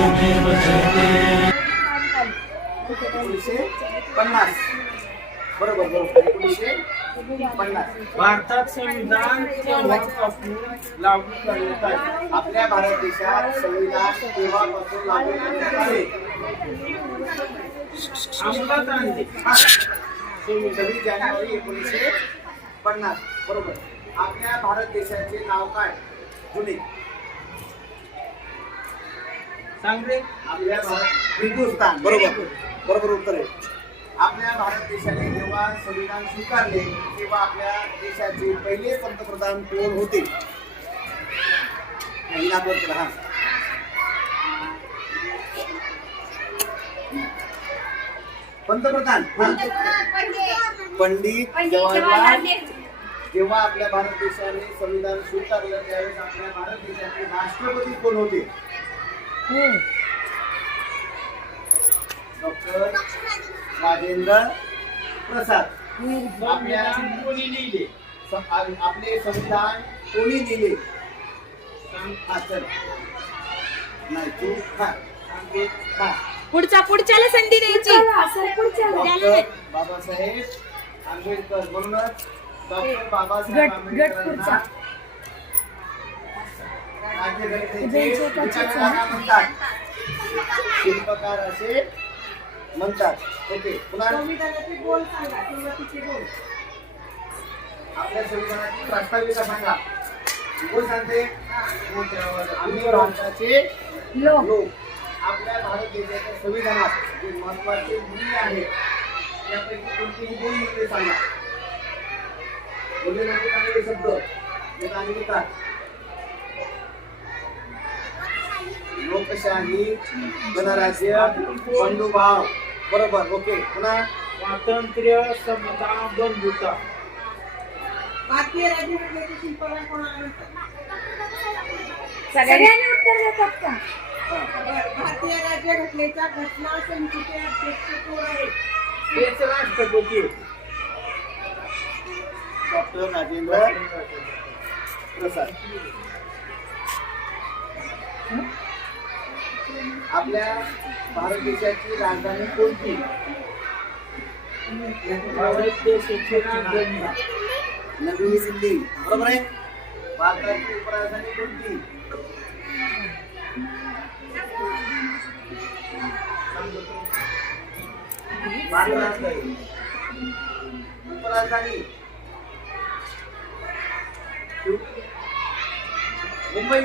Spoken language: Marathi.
1950. बरोबर बरोबर 1950. भारतात संविधान केव्हापासून लागू करण्यात आले? आपल्या भारत देशात संविधान केव्हापासून लागू करण्यात आले? अंमलात आणले 26 जानेवारी 1950. बरोबर. आपल्या भारत देशाचे नाव काय? जुने. सांग रे. आपल्या भारत हिंदुस्थान. बरोबर बरोबर उत्तर आहे. आपल्या भारत देशाने जेव्हा संविधान स्वीकारले तेव्हा आपल्या देशाचे पहिले पंतप्रधान कोण होते? हा पंतप्रधान पंडित जवाहरलाल. जेव्हा आपल्या भारत देशाने संविधान स्वीकारलं त्यावेळेस आपल्या भारत देशाचे राष्ट्रपती कोण होते? डॉक्टर राजेंद्र प्रसाद. संविधान कोणी लिहिले? आपले संविधान कोणी लिहिले? हा चल नाही तू हा पुढच्याला संधी द्यायची. डॉक्टर बाबासाहेब आंबेडकर. म्हणूनच डॉक्टर बाबासाहेब आंबेडकरांना राज्यघटनेचे विचारधारा म्हणतात, शिल्पकार असे म्हणतात. ओके. पुन्हा आपल्या संविधानाची प्रास्ताविका सांगा. कोण सांगते? आम्ही भारताचे लोक. आपल्या भारत देशाच्या संविधानात जे महत्वाचे मूल्य आहेत त्यापैकी कोणतेही 2 मूल्य सांगा. मूल्य म्हणजे चांगले शब्द जे चांगले लिहितात. लोकशाही, गणराज्य, बंधुभाव. बरोबर. ओके. पुन्हा स्वातंत्र्य, समता, बंधुता. भारतीय राज्यघटनेचे शिल्पकार कोणाला म्हणतात? सगळ्यांनी उत्तर देतात का? भारतीय राज्यघटनेच्या घटना समितीचे अध्यक्ष कोण आहेत? तेच राष्ट्रपती. डॉक्टर राजेंद्र प्रसाद. आपल्या भारत देशाची राजधानी कोणती? भारत देशाची राजधानी नवी दिल्ली. बरोबर आहे. भारताची उपराजधानी कोणती? भारताची उपराजधानी मुंबई.